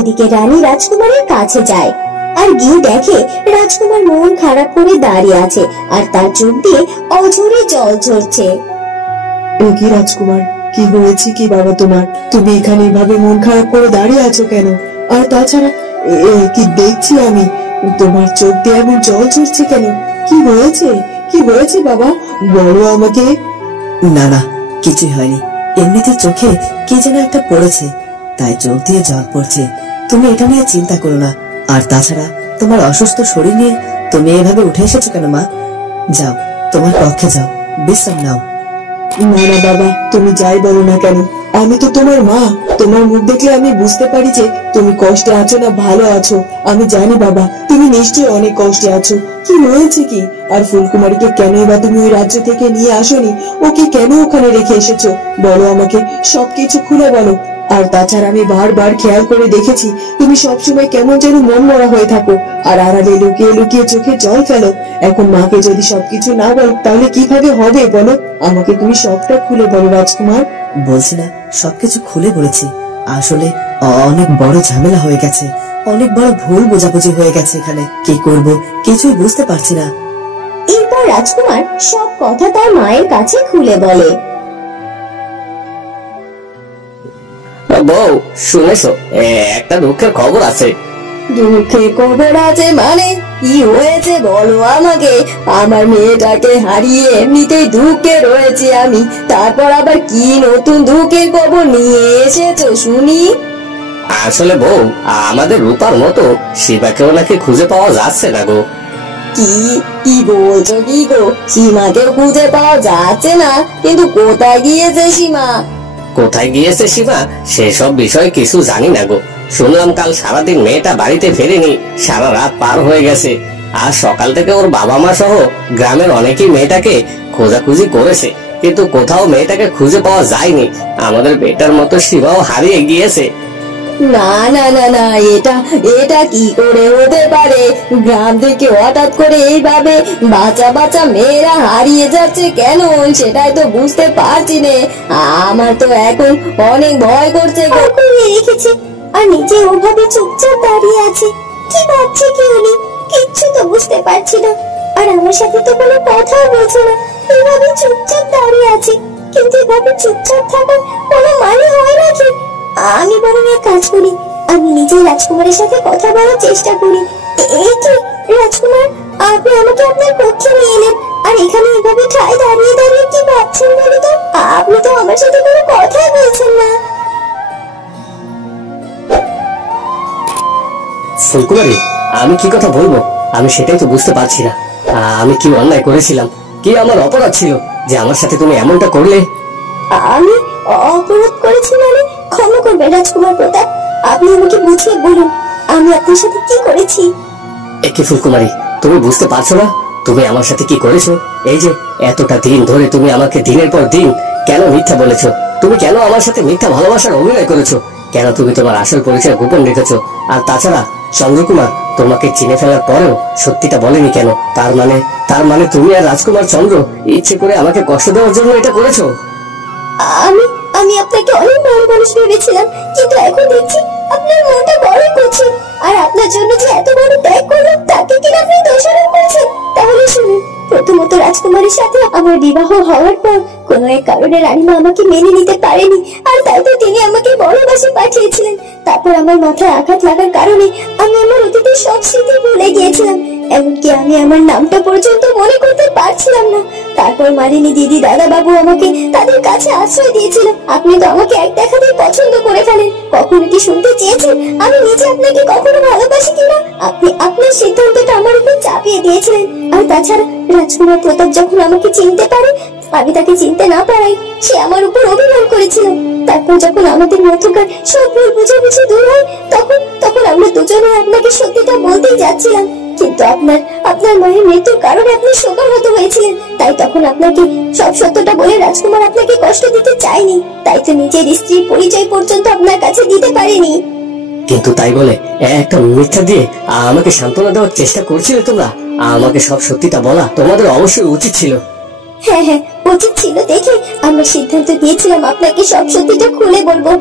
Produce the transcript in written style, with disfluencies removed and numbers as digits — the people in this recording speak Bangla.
ওইদিকে রানী রাজকুমারের কাছে যায় আর গিয়ে দেখে রাজকুমার মন খারাপ করে দাঁড়িয়ে আছে আর তার চোখ দিয়ে অঝরে জল ঝরছে। কি রাজকুমার, কি হয়েছে কি বাবা তোমার? তুমি এখানে এভাবে মন খারাপ করে দাঁড়িয়ে আছো কেন? আর তাছাড়া কি দেখছি আমি, তোমার চোখ দিয়ে এমন জল ঝরছে কেন? কি হয়েছে, কি হয়েছে বাবা, বলো আমাকে। না না, কিছুই হয়নি, এমনিতে চোখে কি যেন একটা পড়েছে, তাই চোখ দিয়ে জল পড়ছে। তুমি এটা নিয়ে চিন্তা করো না। আর তাছাড়া তোমার অসুস্থ শরীর নিয়ে তুমি এভাবে উঠে এসেছো কেন মা? যাও, তোমার কক্ষে যাও, বিশ্রাম নাও। না না বাবা, তুমি যাই বলো না কেন, আমি তো তোমার মা। তোমার মুখ দেখলে আমি বুঝতে পারি যে তুমি কষ্টে আছো না ভালো আছো। আমি জানি বাবা, তুমি নিশ্চয়ই অনেক কষ্টে আছো। কি হয়েছে কি? আর ফুলকুমারীকে কেন বা তুমি ওই রাজ্য থেকে নিয়ে আসোনি? ওকে কেন ওখানে রেখে এসেছো? বলো আমাকে, সবকিছু খুলে বলো। আর তাছাড়া আমি বারবার খেয়াল করে দেখেছি তুমি সবসময় কেমন যেন মন মরা হয়ে থাকো আর আড়ালে লুকিয়ে লুকিয়ে চোখে জল ফেলো। এখন মাকে যদি সবকিছু না বলো তাহলে কিভাবে হবে বলো? আমাকে তুমি সবটা খুলে বলো রাজকুমার। বলছি না, সবকিছু খুলে বলেছি। আসলে অনেক বড় ঝামেলা হয়ে গেছে, অনেক বড় ভুল বোঝাবুঝি হয়ে গেছে। এখানে কি করব কিছুই বুঝতে পারছি না। এরপর রাজকুমার সব কথা তার মায়ের কাছে খুলে বলে। বউ, শুনেছো, একটা দুঃখের খবর আছে। দুঃখের খবর আছে মানে? কি হয়েছে বলো আমাকে। আমার মেয়েটাকে হারিয়ে এমনিতেই দুঃখে রয়েছে আমি, তারপর আবার কি নতুন দুঃখের খবর নিয়ে এসেছো শুনি। আসলে বউ, আমাদের রূপার মতো শিবাকেও নাকি খুঁজে পাওয়া যাচ্ছে না গো। কি কি বলছো কি গো? সীমাকে খুঁজে পাওয়া যাচ্ছে না? কিন্তু কোথায় গিয়েছে সীমা? কোথায় গিয়েছে সীমা সেসব বিষয় কিছু জানি না গো। শুনলাম কাল সারাদিন মেয়েটা বাড়িতে ফেরেনি, সারা রাত পার হয়ে গেছে। আর সকাল থেকে ওর বাবা মা সহ গ্রামের অনেকেই মেয়েটাকে খোঁজাখুঁজি করেছে, কিন্তু কোথাও মেয়েটাকে খুঁজে পাওয়া যায়নি। আমাদের বেটার মতো সীমাও হারিয়ে গিয়েছে। না না না না, এটা এটা কি করে হতে পারে? গ্রাম থেকে হঠাৎ করে এইভাবে বাচ্চা বাচ্চা মেয়েরা হারিয়ে যাচ্ছে কেন, সেটাই তো বুঝতে পারছি না। আমার তো এখন অনেক ভয় করছে। রেখেছে আর নিজে ওভাবে চুপচাপ দাঁড়িয়ে আছে। কি ভাবছে কি উনি? কিচ্ছু তো বুঝতে পারছি না। আর আমার সাথে তো কোনো কথাও বলছে না, এভাবে চুপচাপ দাঁড়িয়ে আছে। কিন্তু এভাবে চুপচাপ থাকার কোনো মানে হয় নাকি? আমি বরং এক কাজ করি, আমি নিজেই রাজকুমারের সাথে কথা বলার চেষ্টা করি। এই কি রাজকুমার, আপনি আমাকে আপনার কক্ষে নিয়ে এলেন আর এখানে এভাবে ঠায় দাঁড়িয়ে দাঁড়িয়ে কি ভাবছেন বলো তো? আপনি তো আমার সাথে কোনো কথাই বলছেন না। ফুলকুমারী, আমি কি কথা বলবো আমি সেটাই তো বুঝতে পারছি না। আমি কি অন্যায় করেছিলাম? কি আমার অপরাধ ছিল যে আমার সাথে তুমি এমনটা করলে? আমি অপরাধ করেছি মানে? ক্ষমা করবেন রাজকুমার প্রতাপ, আপনি আমাকে বুঝিয়ে বলুন আমি আপনার সাথে কি করেছি। একে ফুলকুমারী, তুমি বুঝতে পারছো না তুমি আমার সাথে কি করেছো? এই যে এতটা দিন ধরে তুমি আমাকে দিনের পর দিন কেন মিথ্যা বলেছো? তুমি কেন আমার সাথে মিথ্যা ভালোবাসার অভিনয় করেছো? কেন তুমি তোমার আসল পরিচয় গোপন রেখেছো? আর তাছাড়া চন্দ্রকুমার তোমাকে চিনে ফেলার পরেও সত্যিটা বলেনি কেন? তার মানে তুমি আর রাজকুমার চন্দ্র ইচ্ছে করে আমাকে কষ্ট দেওয়ার জন্য এটা করেছো? আমি আমি আপনাকে অনেক ভালো মানুষ ভেবেছিলাম, কিন্তু এখন দেখছি আপনার মনটা বড় করছে। আর আপনার জন্য যে এত বড় ত্যাগ করলাম তাকে কিনা আপনি দোষারোপ করছেন। তাহলে শুনুন, প্রথমত রাজকুমারের সাথে আমার বিবাহ হওয়ার পর কোনো এক কারণে রানীমা আমাকে মেনে নিতে পারেনি, আর তাই তো তিনি আমাকে বনবাসে পাঠিয়েছিলেন। তারপর আমার মাথায় আঘাত লাগার কারণে আমি আমার অতীতের সব স্মৃতি ভুলে গিয়েছিলাম, এমনকি আমি আমার নামটা পর্যন্ত মনে করতে পারছিলাম না। তারপর মালিনী দিদি দাদা বাবু আমাকে তাদের কাছে আশ্রয় দিয়েছিল। আপনি তো আমাকে এক দেখাতেই পছন্দ করে ফেলেন। কখনো কি শুনতে চেয়েছেন আমি নিজে আপনাকে কখনো ভালোবাসি কিনা? আপনি আপনার সিদ্ধান্তটা আমার উপর চাপিয়ে দিয়েছিলেন। আর তাছাড়া রাজকুমার প্রতাপ যখন আমাকে চিনতে পারে, আমি তাকে চিনতে না পারাই সে আমার উপর অভিমান করেছিল। তারপর যখন আমাদের মধ্যকার সব ভুল বুঝাবুঝি দূর হয়, তখন আমরা দুজনে আপনাকে সত্যিটা বলতেই যাচ্ছিলাম। কিন্তু আপনার মায়ের মৃত্যুর কারণে আপনি শোকাহত হয়েছিলেন, তাই তখন আপনাকে সব সত্যটা বলে রাজকুমার আপনাকে কষ্ট দিতে চায়নি, তাই তো নিজের স্ত্রীর পরিচয় পর্যন্ত আপনার কাছে দিতে পারেনি। কিন্তু তাই বলে একটা মিথ্যা দিয়ে আমাকে সান্ত্বনা দেওয়ার চেষ্টা করছিলে তোমরা? আমাকে সব সত্যিটা বলা তোমাদের অবশ্যই উচিত ছিল। হ্যাঁ হ্যাঁ, উচিত ছিল দেখে আমরা সিদ্ধান্ত নিয়েছিলাম আপনাকে সব সত্যিটা খুলে বলবো।